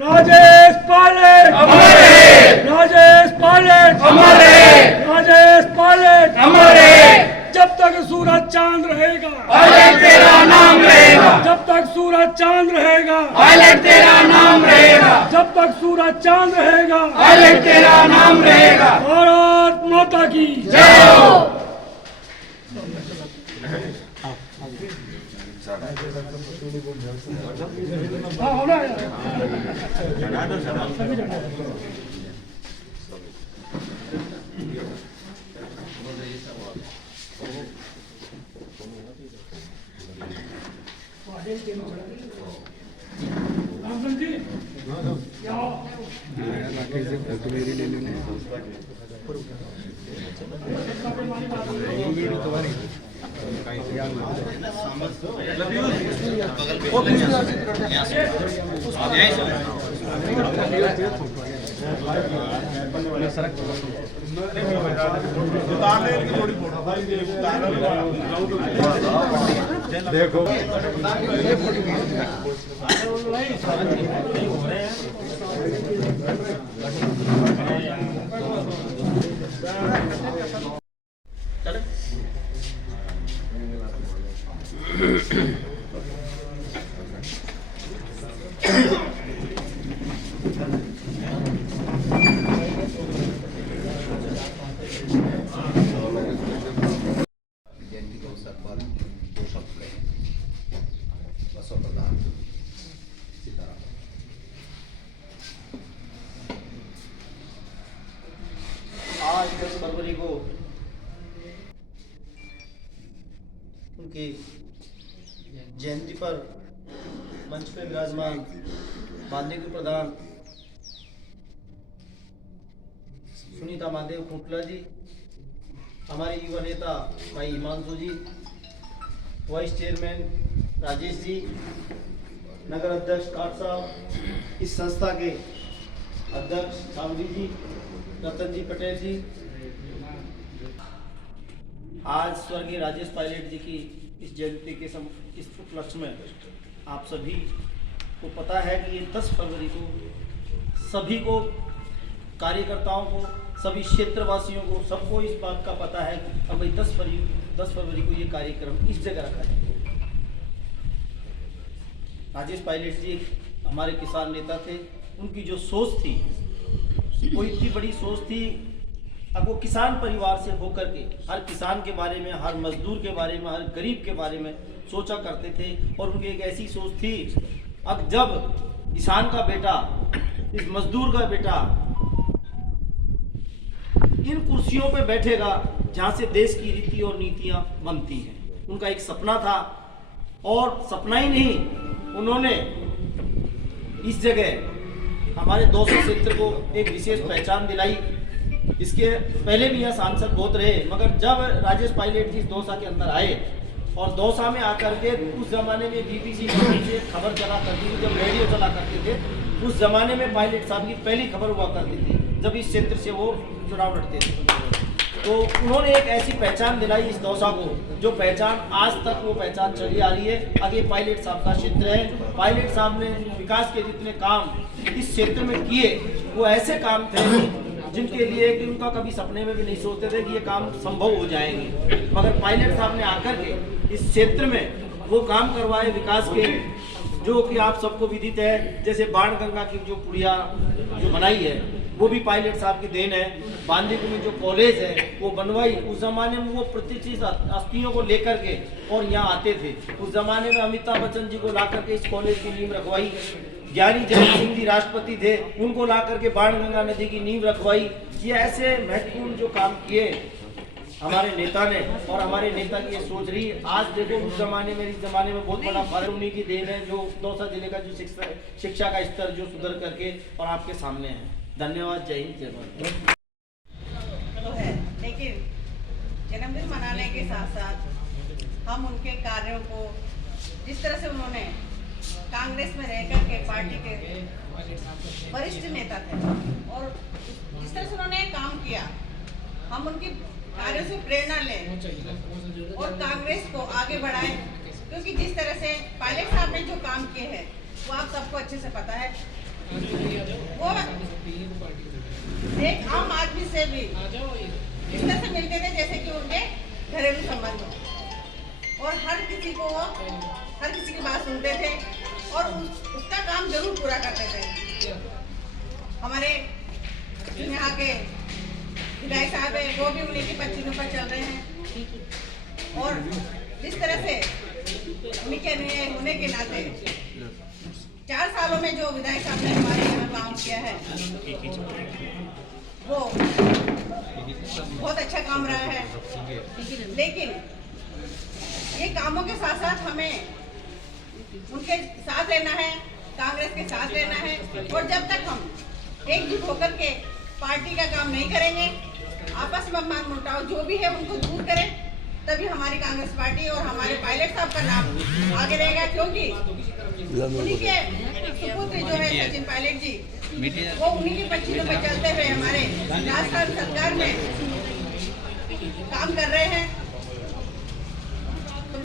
राजेश पायलट हमारे, राजेश पायलट हमारे, राजेश पायलट हमारे। जब तक सूरज चांद रहेगा पायलट तेरा नाम रहेगा, जब तक सूरज चांद रहेगा पायलट तेरा नाम रहेगा, जब तक सूरज चांद रहेगा पायलट तेरा नाम रहेगा। भारत माता की जय हो। देखो आज 10 फरवरी को उनकी जयंती पर मंच पे विराजमान माननीय प्रधान सुनीता महादेव खोखला जी, हमारे युवा नेता भाई हिमांशु जी, वाइस चेयरमैन राजेश जी, नगर अध्यक्ष काट साहब, इस संस्था के अध्यक्ष सावरी जी, रतन जी पटेल जी, आज स्वर्गीय राजेश पायलट जी की इस जयंती के इस उपलक्ष्य में आप सभी को पता है कि ये 10 फरवरी को सभी को, कार्यकर्ताओं को, सभी क्षेत्रवासियों को, सबको इस बात का पता है कि अब 10 फरवरी को ये कार्यक्रम इस जगह रखा जाए। राजेश पायलट जी हमारे किसान नेता थे, उनकी जो सोच थी वो इतनी बड़ी सोच थी। अब वो किसान परिवार से होकर के हर किसान के बारे में, हर मजदूर के बारे में, हर गरीब के बारे में सोचा करते थे। और उनकी एक ऐसी सोच थी, अब जब किसान का बेटा, इस मजदूर का बेटा इन कुर्सियों पे बैठेगा जहाँ से देश की रीति और नीतियाँ बनती हैं, उनका एक सपना था। और सपना ही नहीं, उन्होंने इस जगह हमारे 200 क्षेत्र को एक विशेष पहचान दिलाई। इसके पहले भी यह सांसद बहुत रहे, मगर जब राजेश पायलट जी दौसा के अंदर आए और दौसा में आकर के उस जमाने में BBC से खबर चला करती थी, जब रेडियो चला करते थे, उस जमाने में पायलट साहब की पहली खबर हुआ करती थी जब इस क्षेत्र से वो चुनाव लड़ते थे। तो उन्होंने एक ऐसी पहचान दिलाई इस दौसा को, जो पहचान आज तक वो पहचान चली आ रही है। आगे पायलट साहब का क्षेत्र है। पायलट साहब ने विकास के जितने काम इस क्षेत्र में किए, वो ऐसे काम थे जिनके लिए कि उनका कभी सपने में भी नहीं सोचते थे कि ये काम संभव हो जाएंगे, मगर पायलट साहब ने आकर के इस क्षेत्र में वो काम करवाए विकास के, जो कि आप सबको विदित है। जैसे बाण गंगा की जो पुड़िया जो बनाई है, वो भी पायलट साहब की देन है। बांदीकुई में जो कॉलेज है वो बनवाई, उस जमाने में वो प्रतिष्ठित हस्तियों को लेकर के और यहाँ आते थे। उस जमाने में अमिताभ बच्चन जी को ला करके इस कॉलेज की नींव रखवाई। ज्ञानी जैन सिंह जी राष्ट्रपति थे, उनको ला करके बाण गंगा नदी की नींव रखवाई। ये ऐसे महत्वपूर्ण जो काम किए हमारे नेता ने, और हमारे नेता की ये सोच रही। आज देखो उस जमाने में, इस जमाने में बहुत बड़ा फर्क उन्हीं की देन है, जो दौसा जिले का जो शिक्षा का स्तर जो सुधर करके और आपके सामने है। धन्यवाद। जय हिंद, जय भारत। तो है, लेकिन जन्मदिन मनाने के साथ साथ हम उनके कार्यों को, जिस तरह से उन्होंने कांग्रेस में रहकर के पार्टी के वरिष्ठ नेता थे और जिस तरह से उन्होंने काम किया, हम उनके कार्यों से प्रेरणा लें और कांग्रेस को आगे बढ़ाएं। क्योंकि जिस तरह से पायलट साहब ने जो काम किए हैं वो आप सबको अच्छे से पता है। वो एक आम आदमी से भी इस तरह से मिलते थे जैसे कि उनके घरेलू संबंध हो, और हर किसी की बात सुनते थे और उसका काम जरूर पूरा करते थे। हमारे यहाँ के विधायक साहब है, वो भी उन्हीं की पच्चीनों पर चल रहे हैं, और जिस तरह से उन्हीं के अनुयायी होने के नाते 4 सालों में जो विधायक साहब ने हमारे यहाँ काम किया है वो बहुत अच्छा काम रहा है। लेकिन ये कामों के साथ साथ हमें उनके साथ रहना है, कांग्रेस के साथ रहना है, और जब तक हम एकजुट होकर के पार्टी का काम नहीं करेंगे, आपस में मान मुटाव जो भी है उनको दूर करें, तभी हमारी कांग्रेस पार्टी और हमारे पायलट साहब का नाम आगे रहेगा। क्योंकि उन्हीं के सुपुत्र जो है सचिन पायलट जी, वो उन्हीं की पच्चीनों पे चलते हुए हमारे राजस्थान सरकार में काम कर रहे हैं।